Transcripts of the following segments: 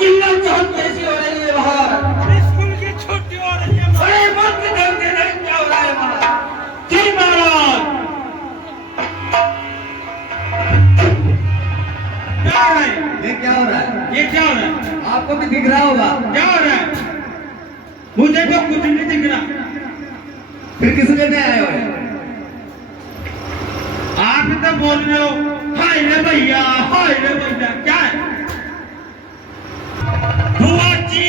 चिल्ला चौथ कैसी हो रही है बाहर? स्कूल की छुट्टी हो रही है। अरे मत ढंग से नहीं, क्या हो रहा है बाहर? जी महाराज। क्या हो रहा है? ये क्या हो रहा है? ये क्या हो रहा है? आपको भी दिख रहा होगा। क्या हो रहा है? मुझे तो कुछ नहीं दिख रहा। फिर किस लेने आए हो? आप तो बोल रहे हो हाय रे भैया, हाय रे भैया, क्या है? बुआ जी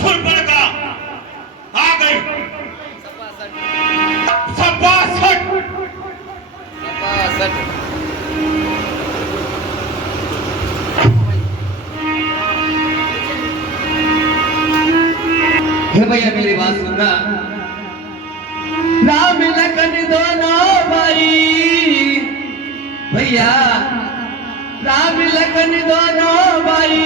फुलबड़ का आ गई। सपासठ हे भैया मेरी बात सुनना। राम लखन दोनों भाई, भैया राम लखन दोनों भाई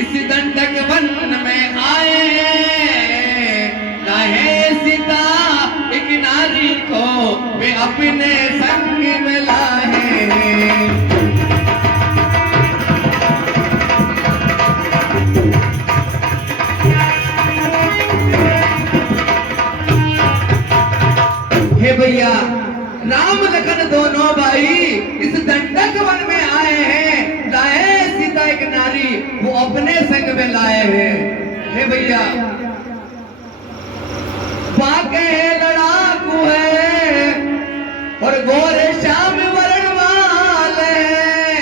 इस दंडक वन में आए हैं। कहे सीता एक नारी को वे अपने संग में लाए हैं। हे भैया राम लखन दोनों भाई इस दंडक वन में आए हैं। लाए सीता एक नारी वो अपने संग में लाए हैं। हे भैया बाके लड़ाकू है और गोरे श्याम वर्ण वाले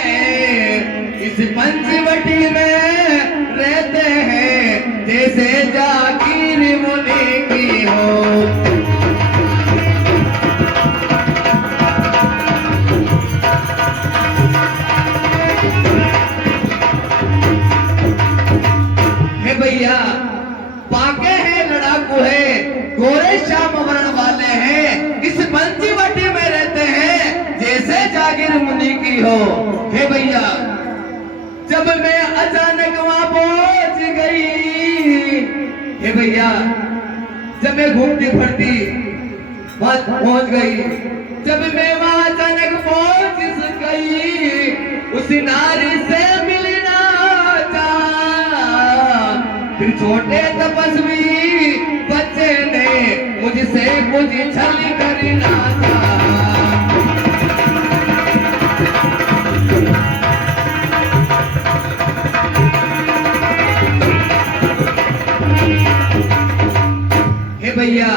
हैं। इस पंचवटी में रहते हैं जैसे जागीर मुनि की हो। भैया पाके हैं लड़ाकू है गोरे श्याम वर्ण वाले हैं। इस पंचवटी में रहते हैं जैसे जागीर मुनि की हो। हे भैया जब मैं अचानक वहां पहुंच गई, हे भैया जब मैं घूमती फिरती वहां पहुंच गई, जब मैं वहां अचानक पहुंच गई उस नारी से मिलना फिर छोटे तपस्वी बच्चे ने मुझसे कुछ छल करना चाहा। हे भैया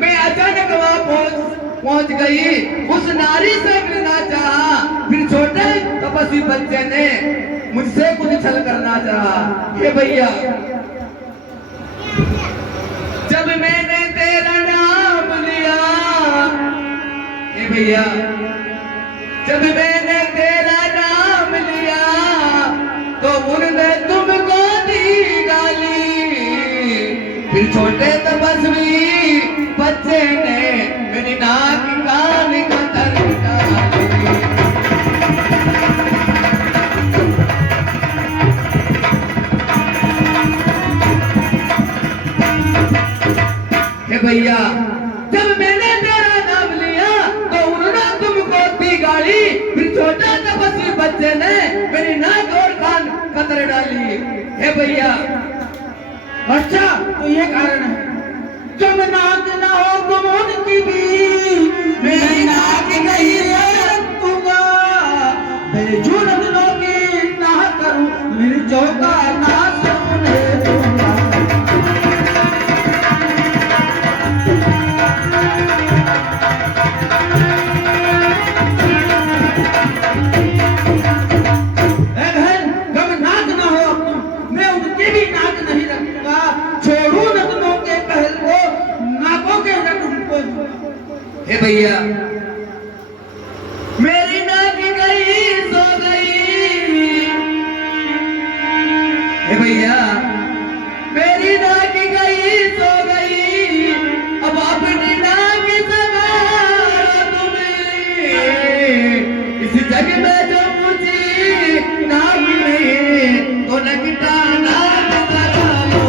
मैं अचानक वहां पहुंच गई, उस नारी से मिलना चाहा। फिर छोटे तपस्वी बच्चे ने मुझसे कुछ छल करना चाहा। हे भैया जब मैंने तेरा नाम लिया, हे भैया जब मैंने तेरा नाम लिया तो उन्होंने तुमको दी गाली। फिर छोटे तपस्वी बच्चे ने मेरी नाक कान कतर डाली। भैया जब मैंने तेरा नाम लिया तो उन्होंने तुमको दी गाली। फिर छोटा तपस्वी बच्चे ने मेरी नाक और कान कतर डाली। हे भैया अच्छा तो ये कारण है जब नाक ना हो तुम उनकी भी मेरी नाक नहीं रखूंगा। मेरे जूरत लोगी ना करूं मेरी चौका ना सुने दूंगा। हे भैया मेरी नाक गई सो गई। हे भैया मेरी नाक गई सो गई। अब अपनी नाक संभालो तुम्हें। इस जग में जो मुझे नाक नहीं तो नकटा नाक करा लो।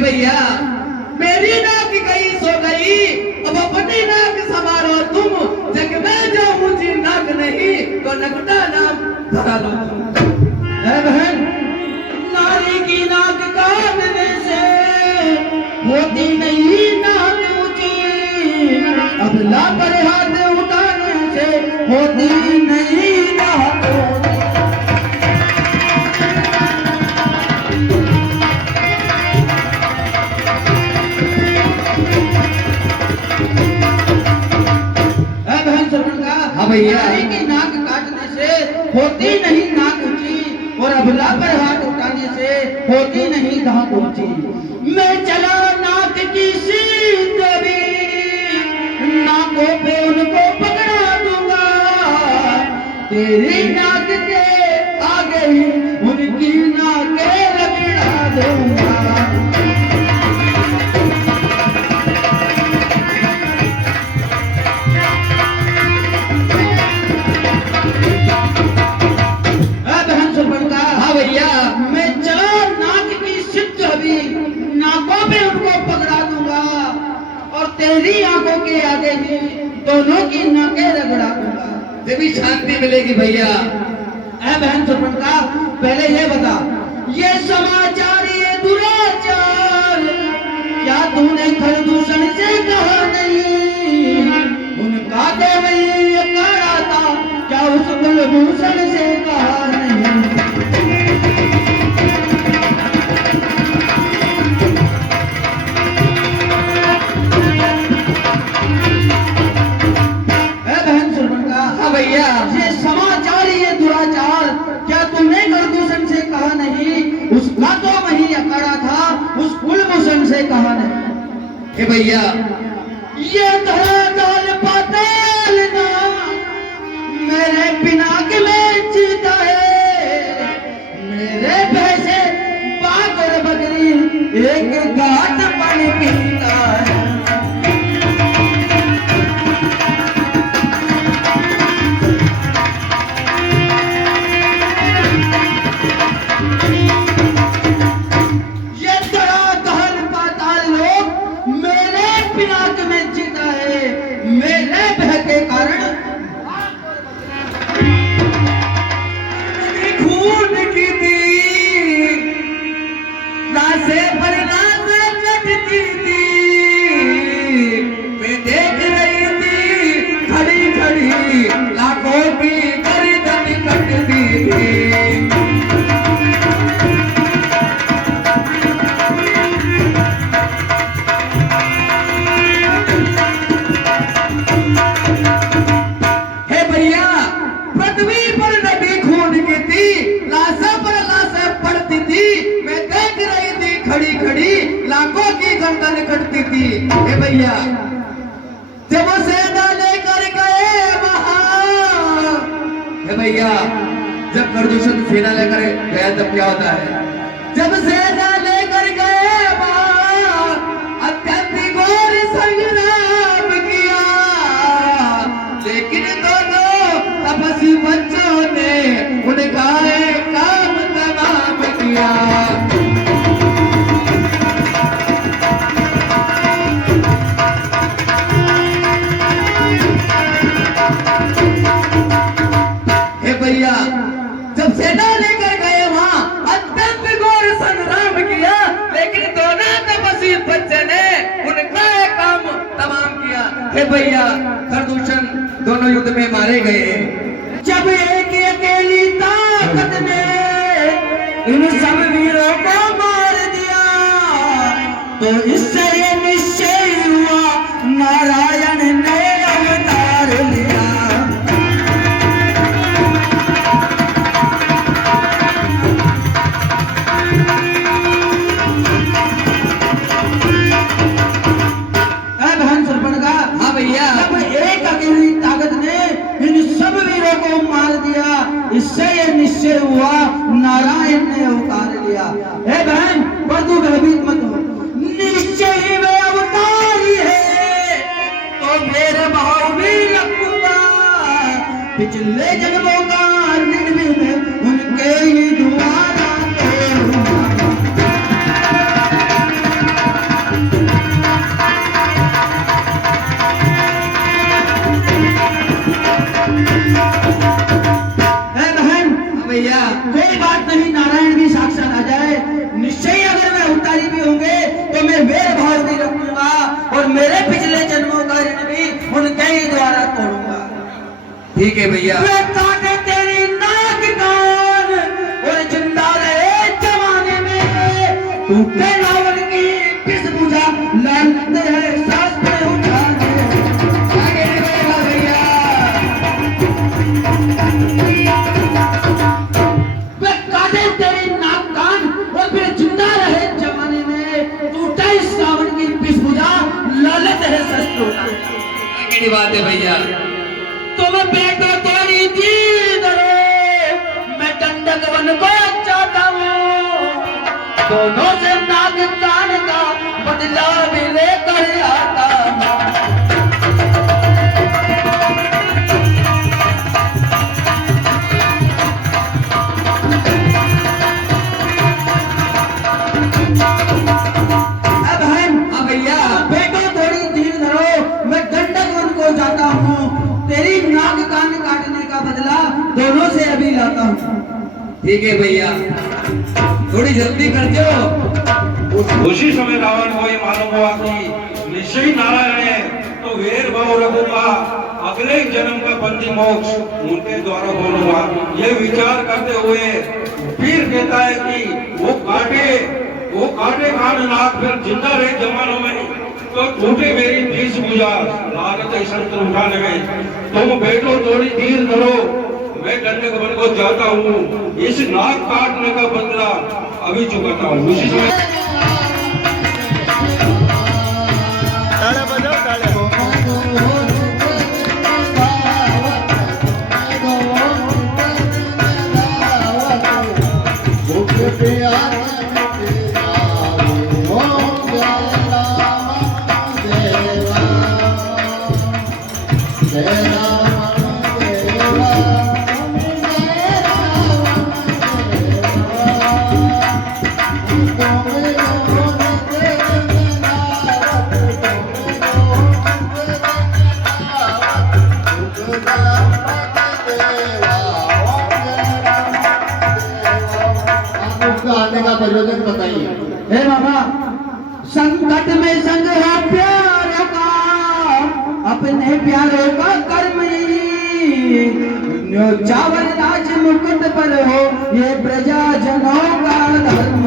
भैया मेरी नाक गई सो गई। अब अपनी को नगदा नाम धरा लो। है बहन, नारी की नाक काटने से होती नहीं नाक ऊंची, अबला पर हाथ उठाने से होती नहीं नाक ऊंची। है बहन सरपंच, हाँ भैया। नारी की नाक काटने से होती नहीं नाक ऊंची और अबला पर हाथ उठाने से होती नहीं नाक ऊंची। मैं चला नाक की सीध भी, नाकों पे उनको पकड़ा दूंगा, तेरी नाक के आगे ही उनकी नाकें रगड़ा दूंगा। हाँ भैया। मैं चला नाक की सिद्ध भी, नाकों पे उनको पकड़ा दूंगा और तेरी आंखों के आगे ही दोनों की नाकें रगड़ा दूंगा। देवी शांति मिलेगी भैया। ऐ बहन सरपंच, पहले ये बता, ये समाचार ये दुराचार क्या तूने खरदूषण से कहा नहीं? उनका तो नहीं ये काढ़ा था, क्या उस कुलभूषण से कहा नहीं? हाँ भैया। ये समाचार ये दुराचार क्या तुमने प्रदूषण से कहा नहीं? उसका तो वही अखाड़ा था, उस कुलभूषण से कहा नहीं। हे भैया, ये धरातल पाताल ना मेरे पिनाक में जीता है, मेरे भैंसे बाग और बकरी एक घाट पानी पीता है। पिनाक में जीता है, मेरे भय के कारण खून की थी नासे पर नासे कटती थी, मैं देख रही थी खड़ी खड़ी लाखों की गर्दन कटती थी। लाखों की गर्दन कटती थी। हे भैया, जब वो सेना लेकर गए वहां, हे भैया, जब प्रदूषण सेना लेकर गया तब क्या होता है? जब सेना लेकर गए वहां अत्यंत घोर संग्राम किया, लेकिन दोनों तपस्वी बच्चों ने उनका एक काम तमाम किया। भैया, जब सेना लेकर गए वहां अत्यंत घोर संग्राम किया, लेकिन दोनों तपस्वी बच्चे ने उनका एक काम तमाम किया। हे भैया, प्रदूषण दोनों युद्ध में मारे गए। जब एक अकेली ताकत ने इन सब वीरों को मार दिया, तो इससे ये निश्चय हुआ नारायण ने अवतार लिया। हाँ भैया, जब एक अकेली ताकत ने इन सब वीरों को मार दिया, इससे ये निश्चय हुआ नारायण ने अवतार लिया। हे बहन, पर तू भयभीत मत हो, निश्चय ही वे अवतारी है, तो मेरे भाव भी रखूंगा। पिछले जन्मों का ऋण भी मैं उनके ही द्वारा करूंगा। है भैया। वे काटे तेरी नाक कान और जिंदा रहे जमाने में टूटे रावण की पिस बुझा लानत है शास्त्र उठाने। आगे बढ़ेगा भैया। वे काटे तेरी नाक कान और फिर जिंदा रहे जमाने में टूटे इस रावण की पिस बुझा लानत है शास्त्र उठाने। आगे की बात है भैया। तुम बेटो तेरी दीद रो मैं दंडक वन को चाहता हूँ दोनों से नाक कान का बदला भी लेकर आता हूँ। अब हाँ भैया। बेटो थोड़ी धीर धरो मैं दंडक वन को जाता हूँ तेरी नाक कान काटने का बदला दोनों से अभी लाता हूँ। ठीक है भैया, थोड़ी जल्दी कर दो। उसी समय रावण को ये मालूम हुआ कि निश्चय नारायण है तो वीर भाव रखूंगा, अगले जन्म का बंदी मोक्ष उनके द्वारा बोलूंगा। ये विचार करते हुए फिर कहता है कि वो काटे कान नाक फिर जिंदा रहे जमानों में तो टूटे मेरी बीस बुझा लागत है शस्त्र उठाने में। तुम बेटो थोड़ी धीर धरो मैं दंडक वन को जाता हूँ इस नाक काटने का बदला अभी चुकाता हूँ। उसी समय ताड़ा बजाओ ताड़ा। आने का प्रयोजन बताइए। हे बाबा संकट में संग है प्यार का अपने प्यारों का कर्म चावल राज मुकुट पर हो ये प्रजा जनों का धर्म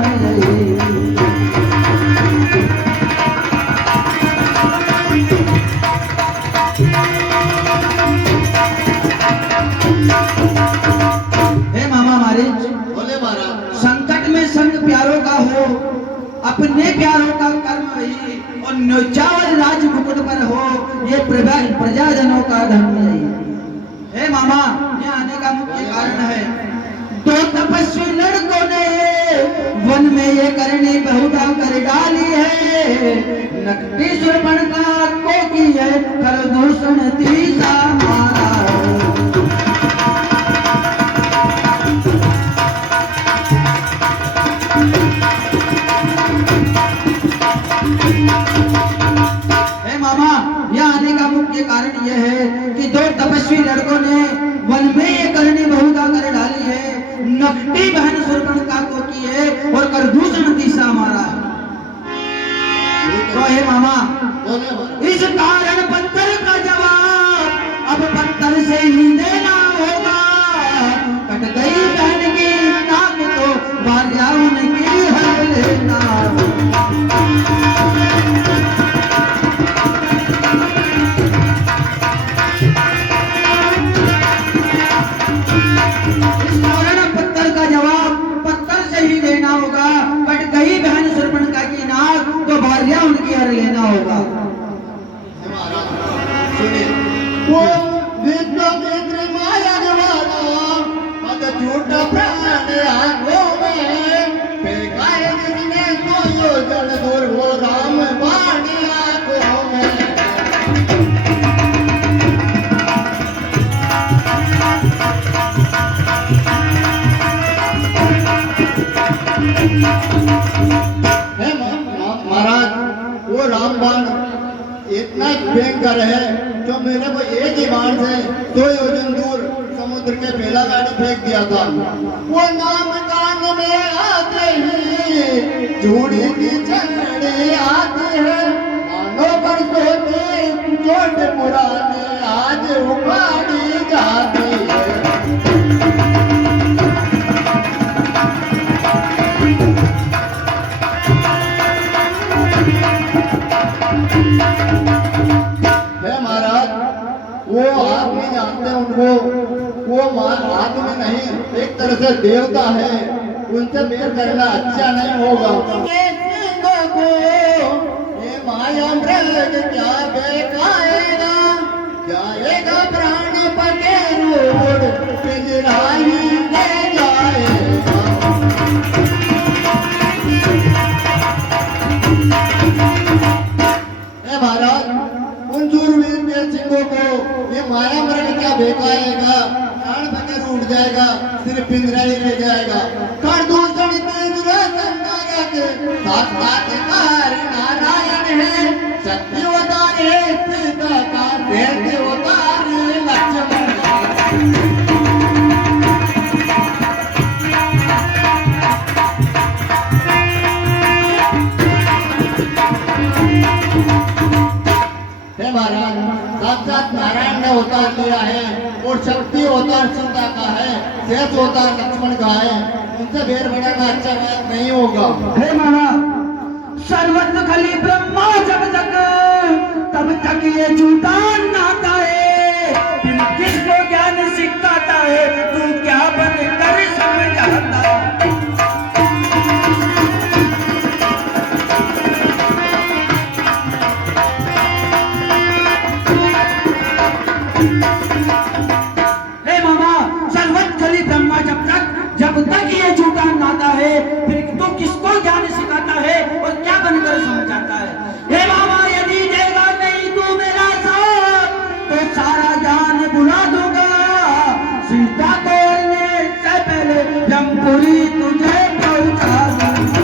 हे मामा महाराज बोले महाराज। संकट में संग प्यारों का हो अपने प्यारों का कर्म वही और न्योचावल राज मुकुट पर हो ये प्रजाजनों का धर्म नहीं। हे मामा यहाँ आने का मुख्य कारण है दो तपस्वी लड़कों ने वन में ये करनी बहुधा कर डाली है नकटी सुरपणखा को की है प्रदूषण तीसा मारा है। मामा यहाँ आने का मुख्य कारण यह है कि दो तपस्वी लड़कों ने वन में ये करनी बहुधा कर डाली है नकटी बहन सुरपणखा को की है और प्रदूषण तीसा मारा है। तो हे मामा इस कारण पत्थर का जवाब अब पत्थर से ही देना होगा। कट गई बहन की नाक तो भार्या उनकी हर लेना। पत्थर का जवाब पत्थर से ही देना होगा। कट गई बहन सुरपणखा की नाक तो भार्या उनकी हर लेना होगा। वो विद्रो विद्र माया वाला मत झूठा प्राण आंखों में बेकाय जिसने तो योजन दूर हो राम वाणी आंखों में। महाराज वो रामबाण इतना भयंकर है जो मेरे को एक ही बाण से 2 योजन दूर समुद्र के बेला गाड़ी फेंक दिया था। वो नाम कान में आते ही चूड़ी की चंडी आती है मानो बरसों में चोट पुराने आज उखाड़ी जाते वो आदमी जानते हैं उनको, वो आदमी नहीं, एक तरह से देवता है, उनसे मेल करना अच्छा नहीं होगा। ये माया मृग क्या बेखाएगा, जाएगा प्राण पके रोड पिंजराई ले जाएगा। महाराज उन शूरवीर के सिंहों को ये माया मृग क्या बेखाएगा, प्राण पके उठ जाएगा, सिर्फ पिंजरा ही ले जाएगा। कर दूषण साक्षात्कार नारायण है, शक्ति अवतार है, सीता का देह अवतार लक्ष्मण। हे महाराज साक्षात नारायण ने अवतार लिया है और शक्ति अवतार सीता का है, शेष अवतार लक्ष्मण का है, उनसे भेद बढ़ाना अच्छा बात नहीं होगा। हे महाराज सर्वत्र खली ब्रह्मा जब तक तब तक ये झूठा नाता है, फिर किसको ज्ञान सिखाता है, तू क्या बन कर समझाता है। हे मामा सर्वत्र खली ब्रह्मा जब तक ये झूठा नाता है, फिर तो किसको ज्ञान सिखाता है और क्या बनकर समझाता है। हे मामा यदि देगा नहीं तू मेरा साथ तो सारा ज्ञान भुला दूंगा, सीता को लेने से पहले जमपुरी तुझे पहुंचा दूंगा।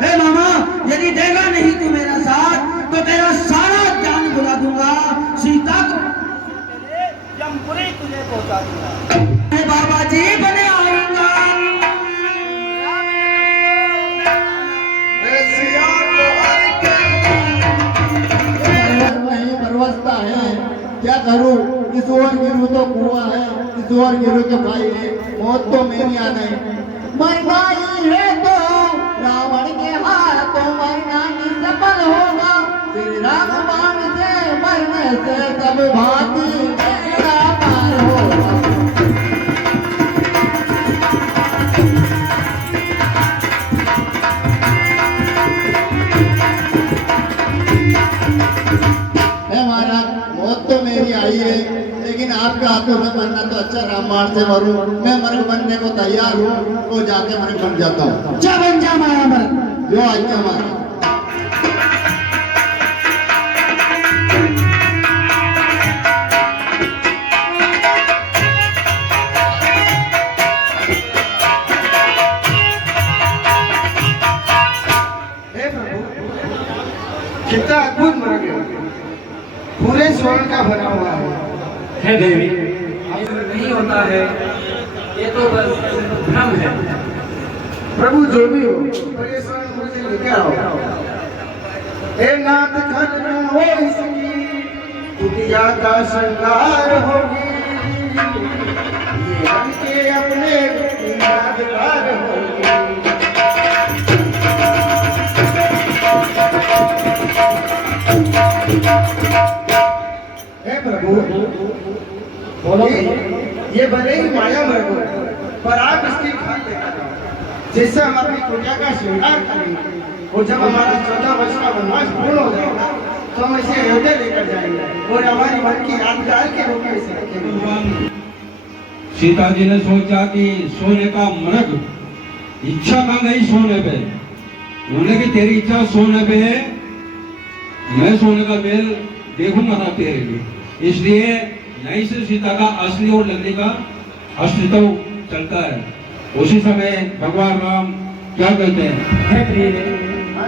हे मामा यदि देगा नहीं तू मेरा साथ तो तेरा सारा ज्ञान भुला दूंगा, सीता को जमपुरी तुझे पहुंचा दूंगा। हे बाबा जी बने आऊंगा, नहीं परवसता है, क्या करूं, इस ओर गिरू तो कुआं है, इस ओर गिरू तो भाई है, मौत तो मेरी आ गई। मरना ही है तो रावण के हाथों मरना ही सफल होगा, श्री राम बाण से मरने से सब भांति मेरा पार होगा। हे महाराज मौत तो मेरी आई है, लेकिन आपके हाथों में मरना तो अच्छा, रामबाण से मरूं, मैं मर्ग बनने को तैयार हूँ, तो जाके मर्ग बन जाता हूँ। जा बन जा माया मर्ग। जो आज्ञा हमारा। कितना अद्भुत मर्ग है, पूरे स्वर्ण का बना हुआ है देवी नहीं होता है, ये तो बस भ्रम है। प्रभु जो भी हो पर ये स्वर्ण मुझे लेके आओ। हे नाथ घर न हो इसकी कुटिया का श्रृंगार होगी, ये रंग के अपने यादगार होगी। हे प्रभु बोलो, ये भले ही माया मर्ग हो, पर आप इसकी खान लेकर जाओ, जिससे हम अपनी कुटिया का श्रृंगार करेंगे, और जब हमारा 14 वर्ष का वनवास पूर्ण हो जाएगा तो हम इसे अयोध्या लेकर जाएंगे और हमारी मन की यादगार के रूप में इसे रखेंगे। सीता जी ने सोचा कि सोने का मृग इच्छा का नहीं सोने पे, उन्होंने कि तेरी इच्छा सोने पे है, मैं सोने का बेल देखूंगा ना तेरे लिए, इसलिए नहीं से सीता का असली और नकली का अस्तित्व चलता है। उसी समय भगवान राम क्या कहते हैं, है प्रिय,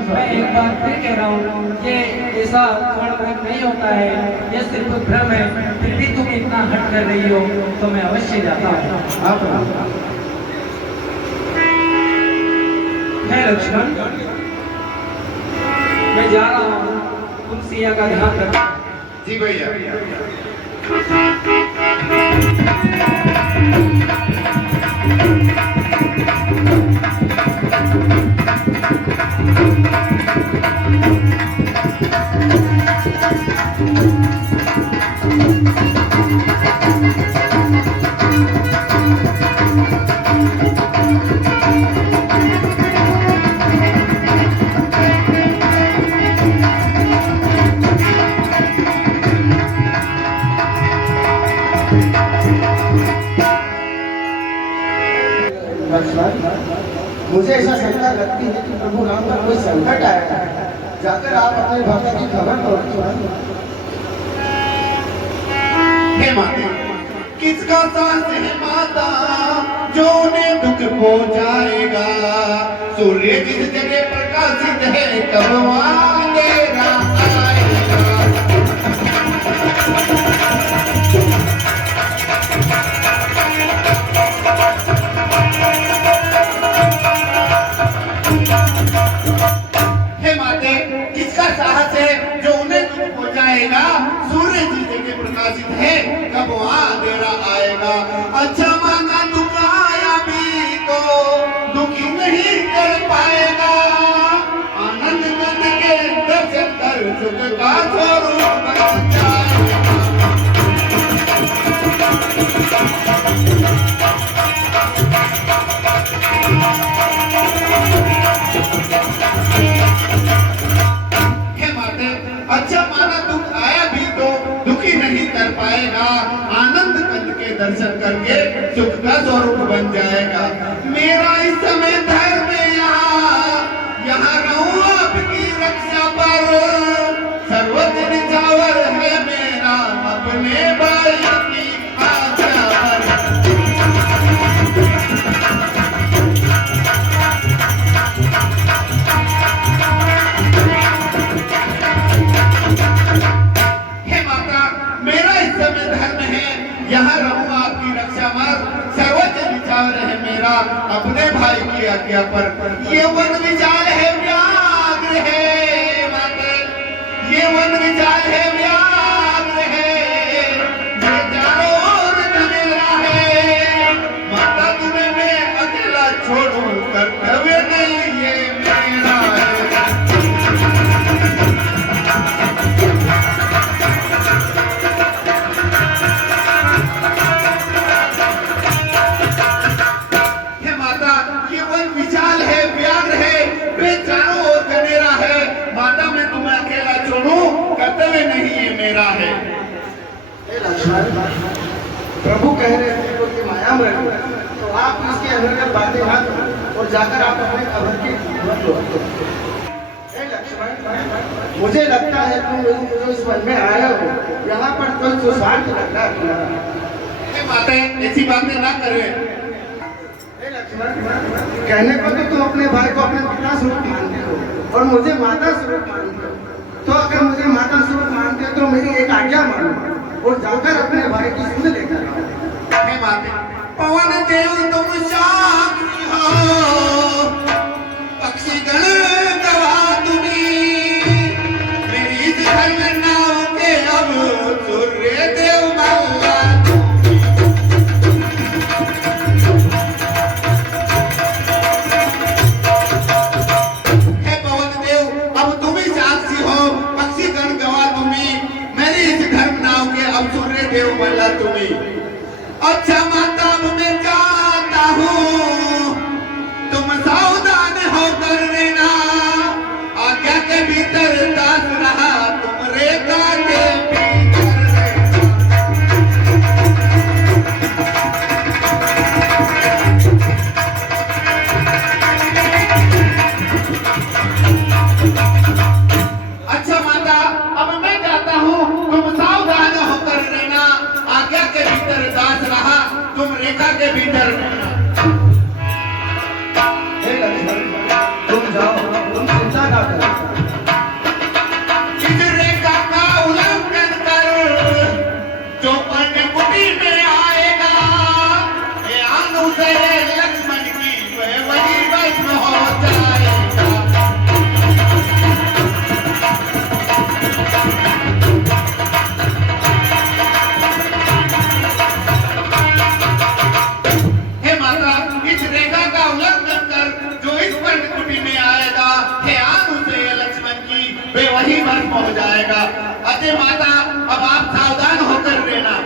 मैं एक बार फिर कह रहा हूँ, ये ऐसा स्वर्ण नहीं होता है, ये सिर्फ भ्रम है। फिर भी तुम इतना हट कर रही हो तो मैं अवश्य जाता हूँ। है लक्ष्मण, मैं जा रहा हूँ, तुम सिया का ध्यान रखना। जी भैया। मुझे ऐसा शंका लगती है कि प्रभु राम पर कोई संकट आया है। जाकर आप अपने भक्त की खबर लो। हे माता, किसका सांस है माता जो उन्हें दुख पहुंचाएगा? सूर्य जिस जगह प्रकाशित है कब वहाँ अंधेरा आएगा। हे माते, किसका साहस है जो उन्हें दुख पहुंचाएगा? सूर्य जिस जगह प्रकाशित है कब वहाँ अंधेरा आएगा। अच्छा माना दुख आया भी तो दुखी नहीं कर पाएगा। आनंद कंद के दर्शन कर सुख का स्वरूप बन जाएगा। हे माते, अच्छा माना दुख आया भी तो दुखी नहीं कर पाएगा। आनंद कंद के दर्शन करके सुख का स्वरूप बन जाएगा। मेरा इस समय धर्म यहाँ रहूं आपकी रक्षा पर। सर्वत्र निछावर है मेरा अपने भाई की आज्ञा पर। हे माता, मेरा इस समय धर्म है यहाँ रहूं आपकी रक्षा में। सर्वोच्च विचार है मेरा अपने भाई की आज्ञा पर। ये वन विचार है व्याघ्र है माते, ये वन विचार है व्याघ्र है। ये चारों ओर घनेरा है माता, तुम्हें मैं अकेला छोड़ूं कर्तव्य नहीं ये मेरा है। हे माता, ये वन विशाल है व्याघ्र है, वे चारों ओर घनेरा है माता, मैं तुम्हें अकेला छोड़ूं कर्तव्य नहीं ये मेरा है। हे लक्ष्मण, प्रभु कह रहे थे तो कि माया में रहो, तो आप इसके अंतर्गत बातें ना करो और जाकर आप अपने खबर की खबर लो। हे लक्ष्मण, मुझे लगता है तुम जो इस वन में आए हो यहाँ पर कोई सुस्वार्थ लगता है तुम्हारा। हे माता, ऐसी बातें ना करे। हे लक्ष्मण, कहने को तो तुम अपने भाई को अपने पिता स्वरूप मानते हो और मुझे माता स्वरूप मानते हो। तो अगर मुझे माता स्वरूप मानते हो तो मेरी एक आज्ञा मानो और जाकर अपने भाई की सुध लेकर आओ। हे माते, पवन देव तुम साक्षी हो, पक्षी गण गवाह तुम्हीं। मेरी इस धर्म नाव के अब सूर्य देव मल्ला। हे पवन देव, अब तुम ही साक्षी हो, पक्षी गण गवाह तुम्हीं। मेरी इस धर्म नाव के अब सूर्य देव मल्ला तुम्हीं। अच्छा माता, अब मैं जाता हूँ, तुम सावधान होकर रहना। आज्ञा के भीतर दास रहा, तुम रेखा के भीतर रहना। अच्छा माता, अब मैं जाता हूँ, तुम सावधान होकर रहना। आज्ञा के भीतर दास रहा, तुम रेखा के भीतर रहना। हे लक्ष्मण, तुम जाओ, तुम चिंता ना करो। इस रेखा का उल्लंघन कर जो पर्णकुटी में आएगा, ये अनुसरे लक्ष्मण की वह वही भस्म हो जाएगा। हे माता, इस रेखा का उल्लंघन कर जो इस पर्णकुटी में आएगा, हे अनुसरे लक्ष्मण की वे वही भस्म हो जाएगा। अतः माता, अब आप सावधान होकर रहना।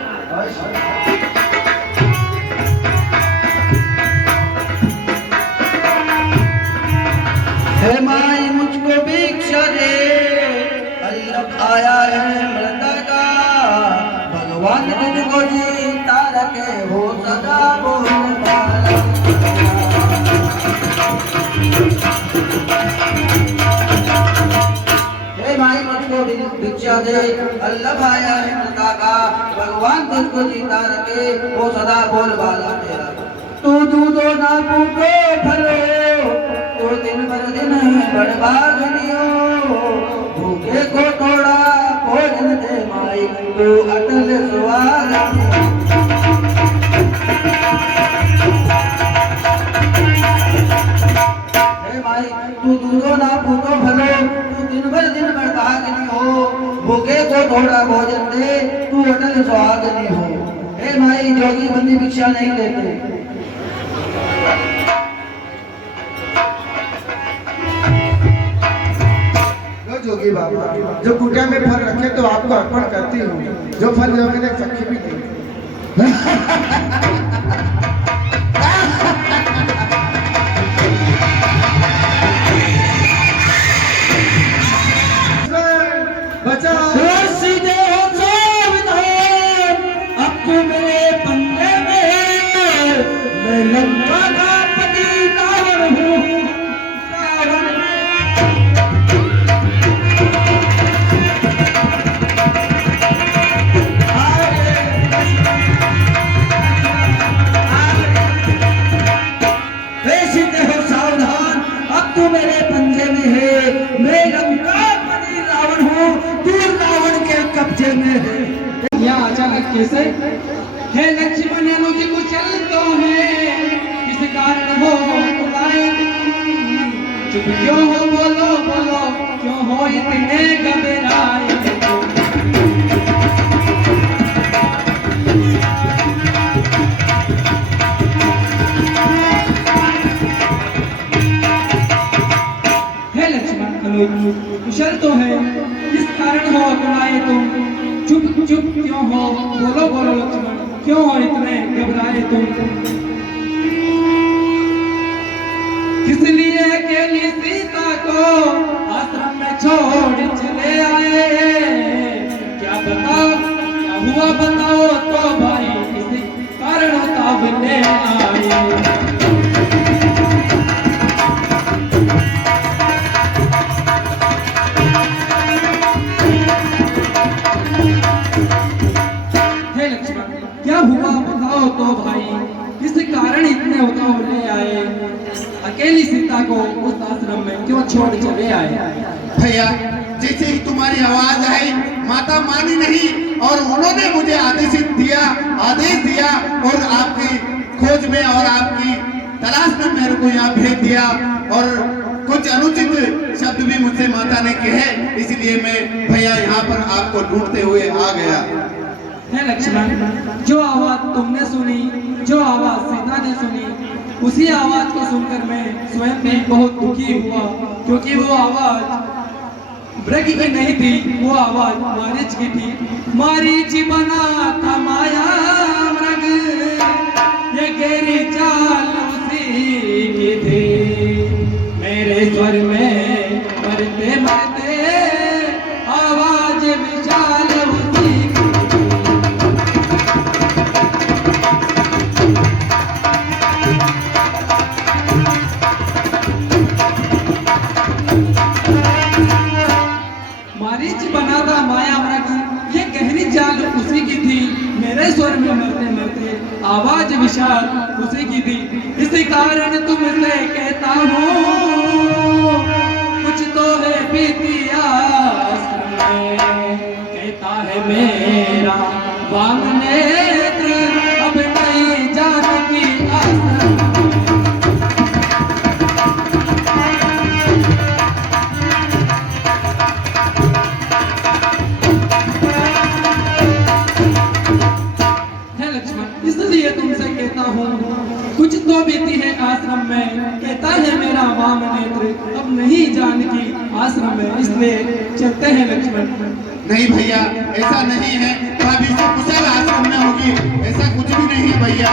भिक्षा दे। अल्लाह आया है पिता का, भगवान तुझको जीता रखे, वो सदा बोल बाला तेरा। तू दूधो ना फूटे फलो, तो दिन भर दिन बर्बादियो, भूखे को थोड़ा भोजन दे माई, तू अटल स्वाद। भाई तू दूधो ना फूटो फलो, तू दिन बर्बादिनी हो, भूखे को थोड़ा भोजन दे, तू अटल सुहागनी हो। हे भाई जोगी बंदी भिक्षा नहीं लेते। लो जोगी बाबा, जो कुटिया में फल रखे तो आपको अर्पण करती हूँ, जो फल जो मैंने चक्की भी दी। सीधे हो सावधान, अब तू मेरे पंजे में, मैं लंका का पति रावण हूँ, रावण। सीधे हो सावधान, अब तू मेरे पंजे में है, मैं लंका रावण हूँ, तू रावण के कब्जे में है। यहाँ अचानक कैसे है लक्ष्मण मुझे कुचल तो है, किस कारण हो बुलाए तुम, चुप क्यों हो बोलो बोलो, क्यों हो इतने घबराए तुम। हे लक्ष्मण कुशल तो है, किस कारण हो बुलाए तुम, चुप चुप क्यों हो बोलो बोलो लक्ष्मण, क्यों हो इतने घबराए तुम। किस लिए अकेली सीता को आश्रम में छोड़ चले आए, क्या बताओ क्या हुआ बताओ तो भाई, किसी कारण ताब ले आए। क्या हुआ बताओ तो भाई, किस कारण इतने उताव ले आए, अकेली सीता को उस आश्रम में क्यों छोड़ चले आए। भैया जैसे ही तुम्हारी आवाज आई, माता मानी नहीं और उन्होंने मुझे आदेश दिया और आपकी खोज में और आपकी तलाश में मेरे को यहाँ भेज दिया, और कुछ अनुचित शब्द भी मुझसे माता ने कहे, इसलिए मैं भैया यहाँ पर आपको ढूंढते हुए आ गया। है लक्ष्मण, जो आवाज तुमने सुनी, जो आवाज सीता ने सुनी, उसी आवाज को सुनकर मैं स्वयं भी बहुत दुखी हुआ, क्योंकि वो आवाज मृग की नहीं थी, वो आवाज मारीच की थी। मारीच बना था माया मृग, ये गहरी चाल उसी की थी, मेरे स्वर में मरते मरते आवाज विशाल उसी की। मारीच बना था माया मृग, ये गहरी चाल उसी की थी, मेरे स्वर में मरते मरते आवाज विशाल उसी की थी। इसी कारण तुमसे कहता हूँ, कुछ तो है बीती आश्रम में, कहता है मेरा वाम नेत्र, अब नहीं जानकी आश्रम। इसलिए तुमसे कहता हूँ, कुछ तो बीती है आश्रम में, कहता है मेरा वाम नेत्र, अब नहीं जानकी आश्रम में, इसलिए चलते हैं लक्ष्मण। नहीं भैया ऐसा नहीं है, भाभी से कुशल आश्रम में होगी, ऐसा कुछ भी नहीं है भैया।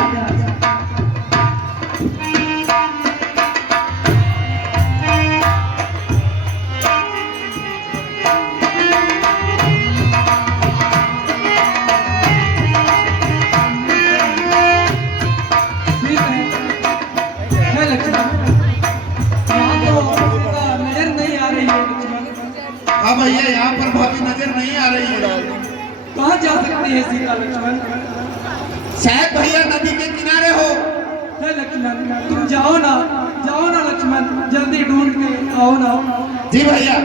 हाँ भैया, यहाँ पर भाभी नजर नहीं आ रही है। कहाँ जा सकती है सीता लक्ष्मण? शायद भैया नदी के किनारे हो। है लक्ष्मण, तुम जाओ ना लक्ष्मण, जल्दी ढूंढ के आओ ना। जी भैया।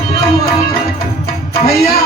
क्या हुआ लक्ष्मण? भैया